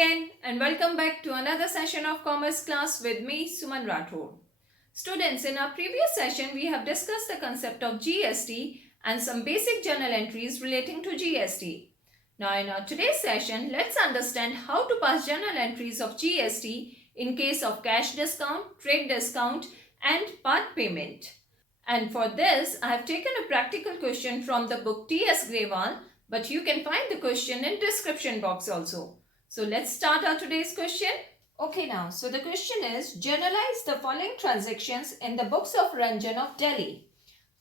again and welcome back to another session of commerce class with me Suman Rathod. Students, in our previous session we have discussed the concept of GST and some basic journal entries relating to GST. Now in our today's session, let's understand how to pass journal entries of GST in case of cash discount, trade discount and part payment. And for this, I have taken a practical question from the book T.S. Grewal, but you can find the question in description box also. So let's start our today's question. Okay now, so the question is, journalize the following transactions in the books of Ranjan of Delhi.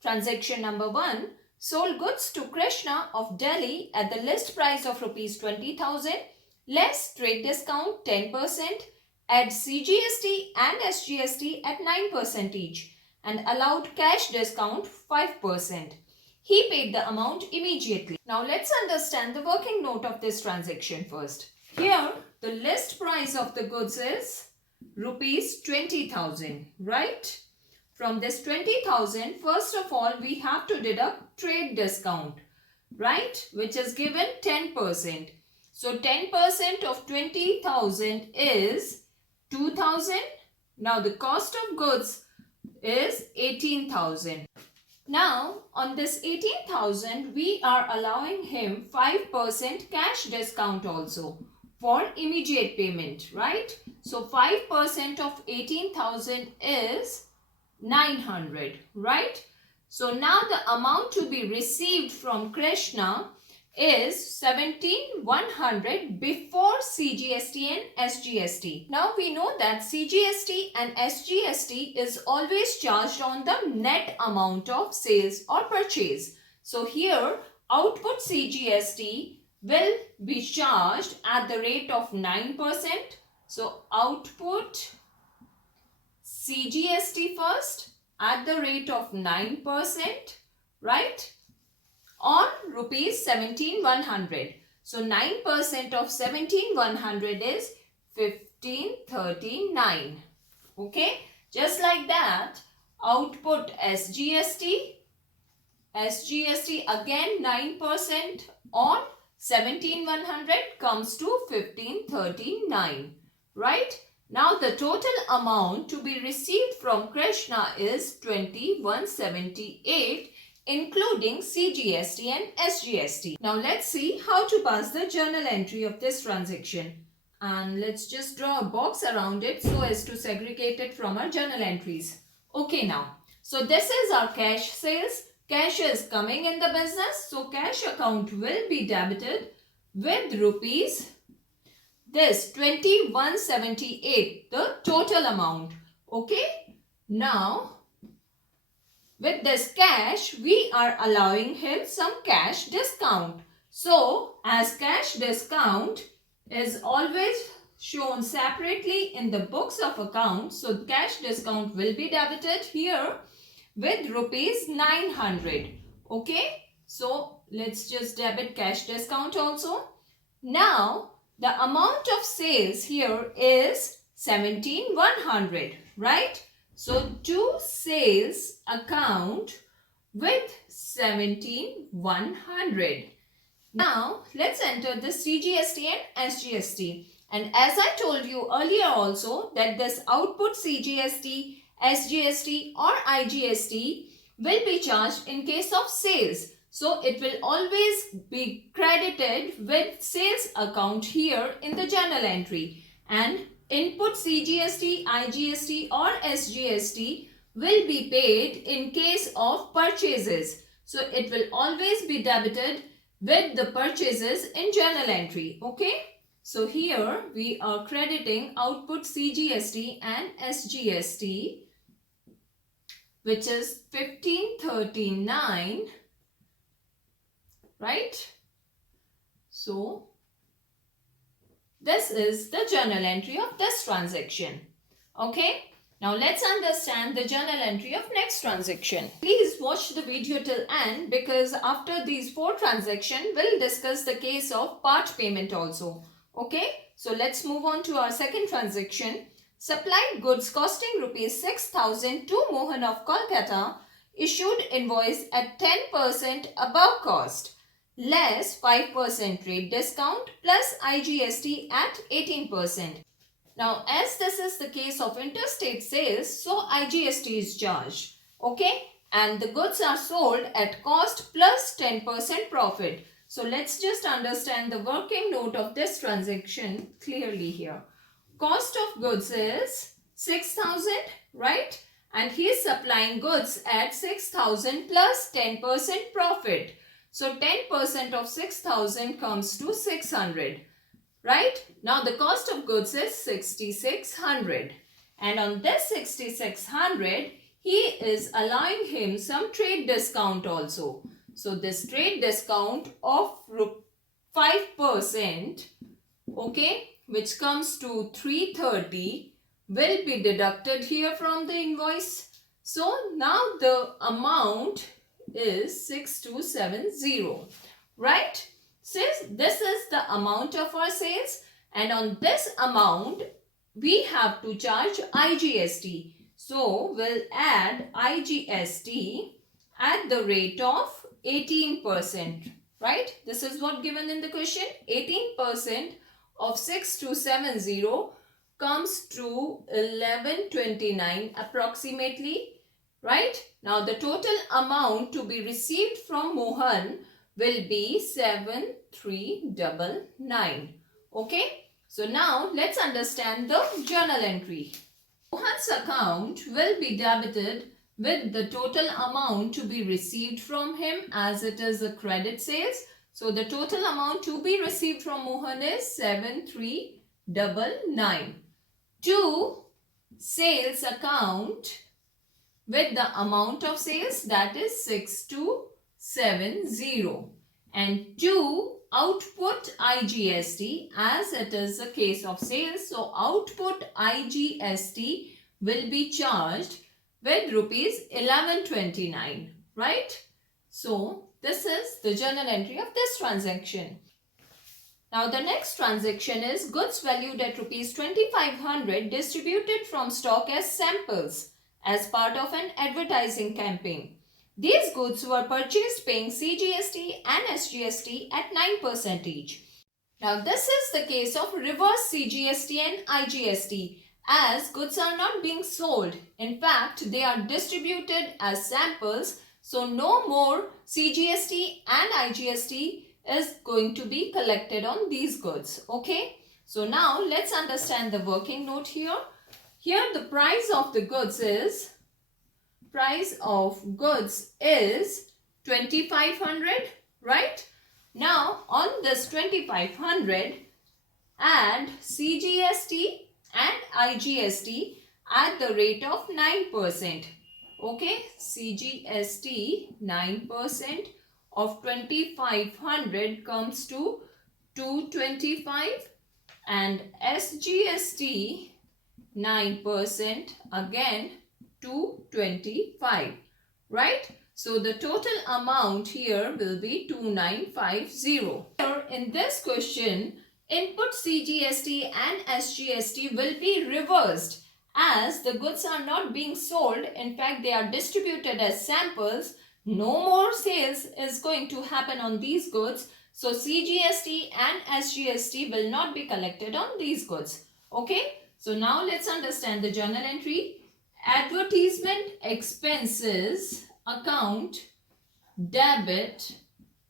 Transaction number 1, sold goods to Krishna of Delhi at the list price of rupees 20,000, less trade discount 10%, add CGST and SGST at 9% each, and allowed cash discount 5%. He paid the amount immediately. Now let's understand the working note of this transaction first. Here the list price of the goods is rupees 20,000, right? From this 20,000, first of all we have to deduct trade discount, right? Which is given 10%. So 10% of 20,000 is 2,000. Now the cost of goods is 18,000. Now on this 18,000 we are allowing him 5% cash discount also for immediate payment, right? So 5% of 18,000 is 900, right? So now the amount to be received from Krishna is 17,100 before CGST and SGST. Now we know that CGST and SGST is always charged on the net amount of sales or purchase. So here output CGST will be charged at the rate of 9%. So output CGST first at the rate of 9%, right? On rupees 17,100. So 9% of 17,100 is 1539. Okay. Just like that, output SGST. SGST again 9% on 17,100 comes to 1539. Right. Now the total amount to be received from Krishna is 2178. Including CGST and SGST. Now let's see how to pass the journal entry of this transaction. And let's just draw a box around it so as to segregate it from our journal entries. Okay now. So this is our cash sales. Cash is coming in the business. So cash account will be debited with rupees this 2178, the total amount. Okay. Now with this cash, we are allowing him some cash discount. So, as cash discount is always shown separately in the books of accounts, so cash discount will be debited here with rupees 900. Okay, so let's just debit cash discount also. Now, the amount of sales here is 17,100, right? So, to sales account with 17,100. Now, let's enter the CGST and SGST. And as I told you earlier also that this output CGST, SGST or IGST will be charged in case of sales. So, it will always be credited with sales account here in the journal entry. And input CGST, IGST or SGST will be paid in case of purchases. So it will always be debited with the purchases in journal entry. Okay. So here we are crediting output CGST and SGST, which is 1539, right? So this is the journal entry of this transaction. Okay. Now let's understand the journal entry of next transaction. Please watch the video till end because after these 4 transactions, we'll discuss the case of part payment also. Okay. So let's move on to our second transaction. Supplied goods costing rupees 6,000 to Mohan of Kolkata. Issued invoice at 10% above cost. less 5% trade discount plus IGST at 18%. Now, as this is the case of interstate sales, so IGST is charged. Okay? And the goods are sold at cost plus 10% profit. So, let's just understand the working note of this transaction clearly here. Cost of goods is 6,000, right? And he is supplying goods at 6,000 plus 10% profit. So, 10% of 6,000 comes to 600. Right? Now the cost of goods is 6,600. And on this 6,600, he is allowing him some trade discount also. So this trade discount of 5%, okay, which comes to 330 will be deducted here from the invoice. So now the amount is 6270, right? Since this is the amount of our sales and on this amount we have to charge IGST. So we'll add IGST at the rate of 18%, right? This is what given in the question. 18% of 6270 comes to 1129 approximately, right? Now the total amount to be received from Mohan will be 7399. Okay. So now let's understand the journal entry. Mohan's account will be debited with the total amount to be received from him as it is a credit sales. So the total amount to be received from Mohan is 7399. To sales account with the amount of sales, that is 6270, and to output IGST as it is a case of sales. So output IGST will be charged with rupees 1129, right? So this is the journal entry of this transaction. Now the next transaction is goods valued at rupees 2500 distributed from stock as samples as part of an advertising campaign. These goods were purchased paying CGST and SGST at 9% each. Now this is the case of reverse CGST and IGST, as goods are not being sold. In fact, they are distributed as samples. So no more CGST and IGST is going to be collected on these goods. Okay. So now let's understand the working note here. Here the price of the goods is 2500, right? Now on this 2500, add CGST and IGST at the rate of 9%. Okay, CGST 9% of 2500 comes to 225, and SGST 9% again 225, right? So the total amount here will be 2950. Here in this question, input CGST and SGST will be reversed as the goods are not being sold. In fact, they are distributed as samples. No more sales is going to happen on these goods. So CGST and SGST will not be collected on these goods. Okay. So now let's understand the journal entry. Advertisement expenses account debit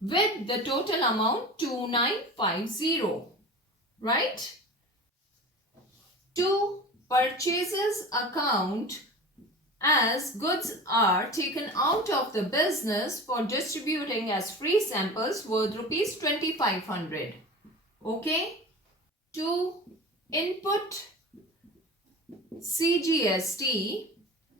with the total amount 2950, right? To purchases account, as goods are taken out of the business for distributing as free samples worth rupees 2500. Okay. To input CGST,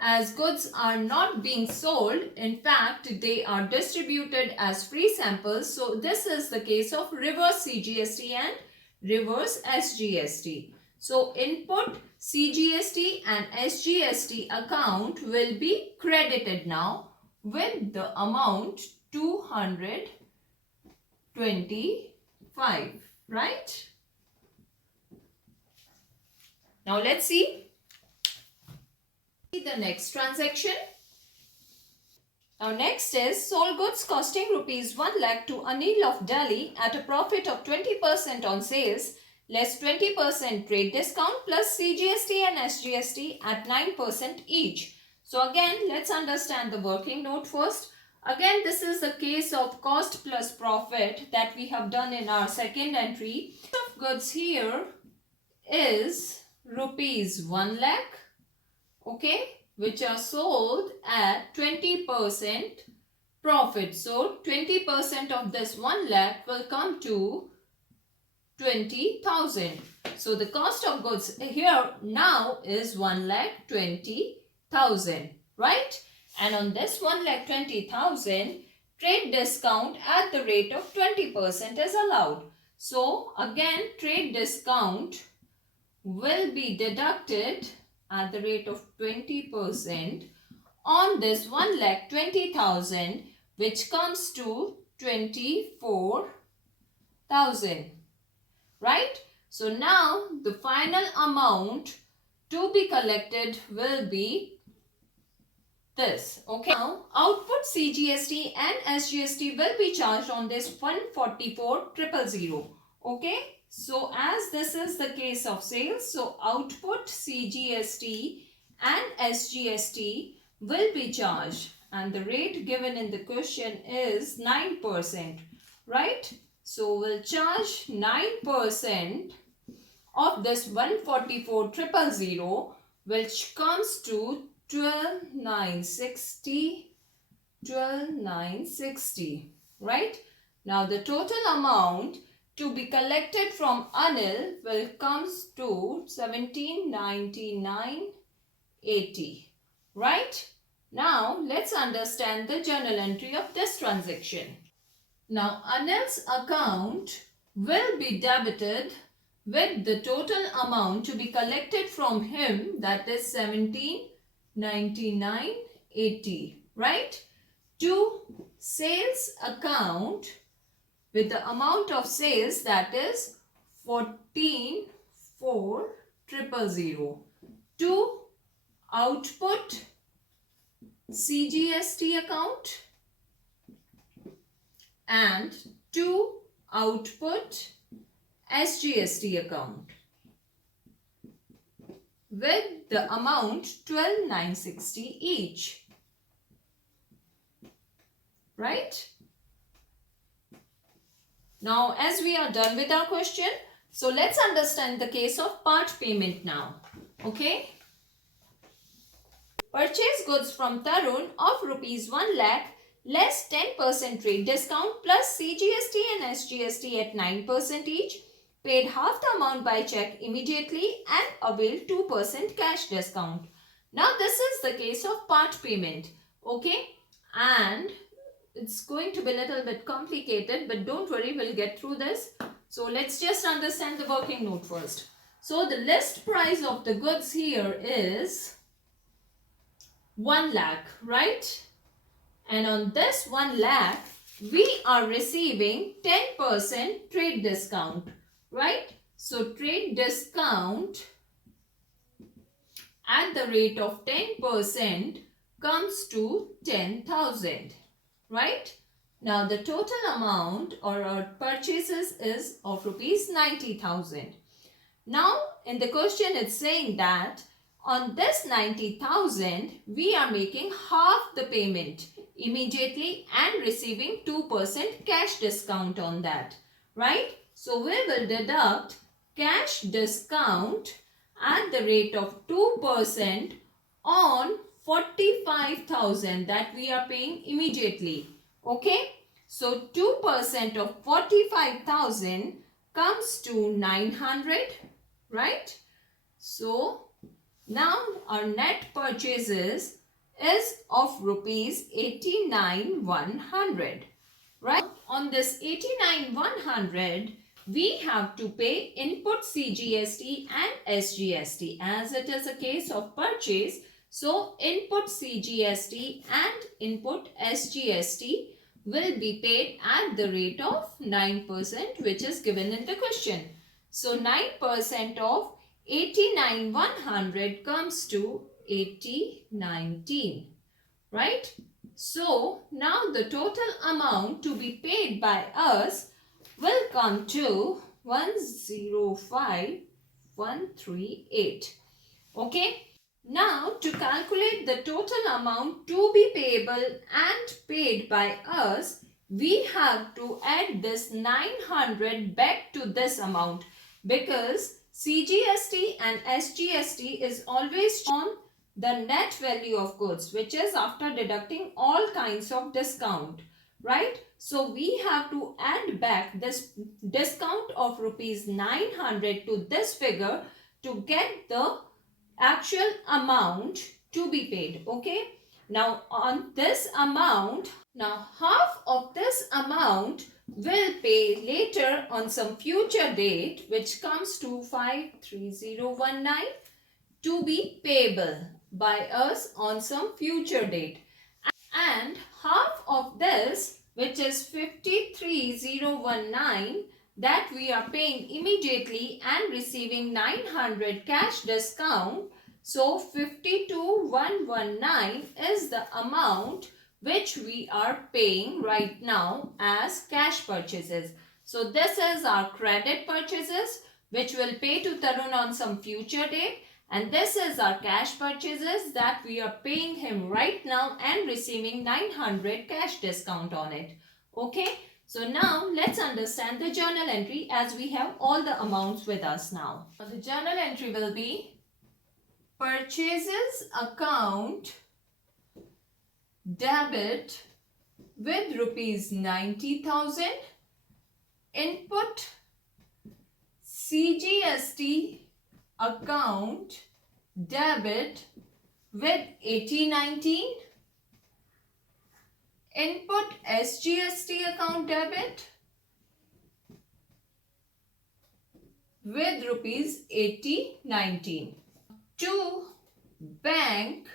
as goods are not being sold. In fact, they are distributed as free samples. So this is the case of reverse CGST and reverse SGST. So input CGST and SGST account will be credited now with the amount 225, right? Now let's see the next transaction. Now next is sold goods costing rupees 1 lakh to Anil of Delhi at a profit of 20% on sales less 20% trade discount plus CGST and SGST at 9% each. So again, let's understand the working note first. Again, this is the case of cost plus profit that we have done in our second entry. Cost of goods here is rupees 1 lakh, okay, which are sold at 20% profit. So 20% of this 1 lakh will come to 20,000. So the cost of goods here now is 1,20,000, right? And on this 1,20,000, trade discount at the rate of 20% is allowed. So again, trade discount will be deducted at the rate of 20% on this 1,20,000, which comes to 24,000. Right? So now the final amount to be collected will be this. Okay. Now output CGST and SGST will be charged on this 144,000. Okay. So as this is the case of sales, so output CGST and SGST will be charged and the rate given in the question is 9%. Right? So we'll charge 9% of this 144,000, which comes to 12,960, right? Now the total amount to be collected from Anil will comes to 1799.80, right? Now let's understand the journal entry of this transaction. Now, Anil's account will be debited with the total amount to be collected from him, that is 1799.80, right? To sales account with the amount of sales, that is 14,400. To output CGST account and to output SGST account with the amount 12,960 each, right? Now as we are done with our question, so let's understand the case of part payment now. Okay, purchase goods from Tarun of rupees 1 lakh less 10% trade discount plus CGST and SGST at 9% each, paid half the amount by check immediately and availed 2% cash discount. Now this is the case of part payment, okay, and it's going to be a little bit complicated, but don't worry, we'll get through this. So let's just understand the working note first. So the list price of the goods here is 1 lakh, right? And on this 1 lakh, we are receiving 10% trade discount, right? So trade discount at the rate of 10% comes to 10,000, right? Now the total amount or our purchases is of rupees 90,000. Now in the question it's saying that on this 90,000, we are making half the payment immediately and receiving 2% cash discount on that, right? So we will deduct cash discount at the rate of 2% on 45,000 that we are paying immediately, okay? So 2% of 45,000 comes to 900, right? So now our net purchases is of rupees 89,100, right? On this 89,100, we have to pay input CGST and SGST as it is a case of purchase. So input CGST and input SGST will be paid at the rate of 9%, which is given in the question. So 9% of 89,100 comes to 8019, right? So now the total amount to be paid by us will come to 105,138. Okay. Now to calculate the total amount to be payable and paid by us, we have to add this 900 back to this amount, because CGST and SGST is always on the net value of goods, which is after deducting all kinds of discount, right? So we have to add back this discount of rupees 900 to this figure to get the actual amount to be paid. Okay, now on this amount, now half of this amount will pay later on some future date, which comes to 53019, to be payable by us on some future date, and half of this, which is 53019, that we are paying immediately and receiving 900 cash discount. So 52,119 is the amount which we are paying right now as cash purchases. So this is our credit purchases which will pay to Tarun on some future date, and this is our cash purchases that we are paying him right now and receiving 900 cash discount on it. Okay. So now let's understand the journal entry as we have all the amounts with us now. The journal entry will be purchases account debit with rupees 90,000, input CGST account debit with 8019, input SGST account debit with rupees 8019. To bank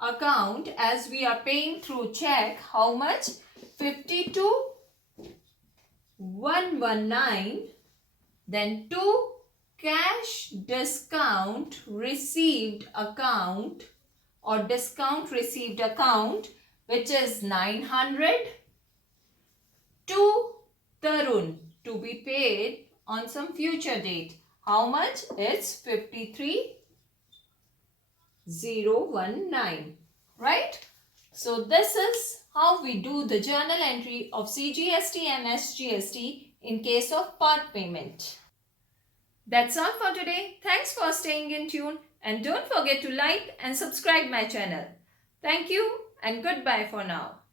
account, as we are paying through check, how much? 52,119. Then to cash discount received account or discount received account, which is 900, to Tarun to be paid on some future date. How much? It's 53,019, right? So this is how we do the journal entry of CGST and SGST in case of part payment. That's all for today. Thanks for staying in tune, and don't forget to like and subscribe my channel. Thank you and goodbye for now.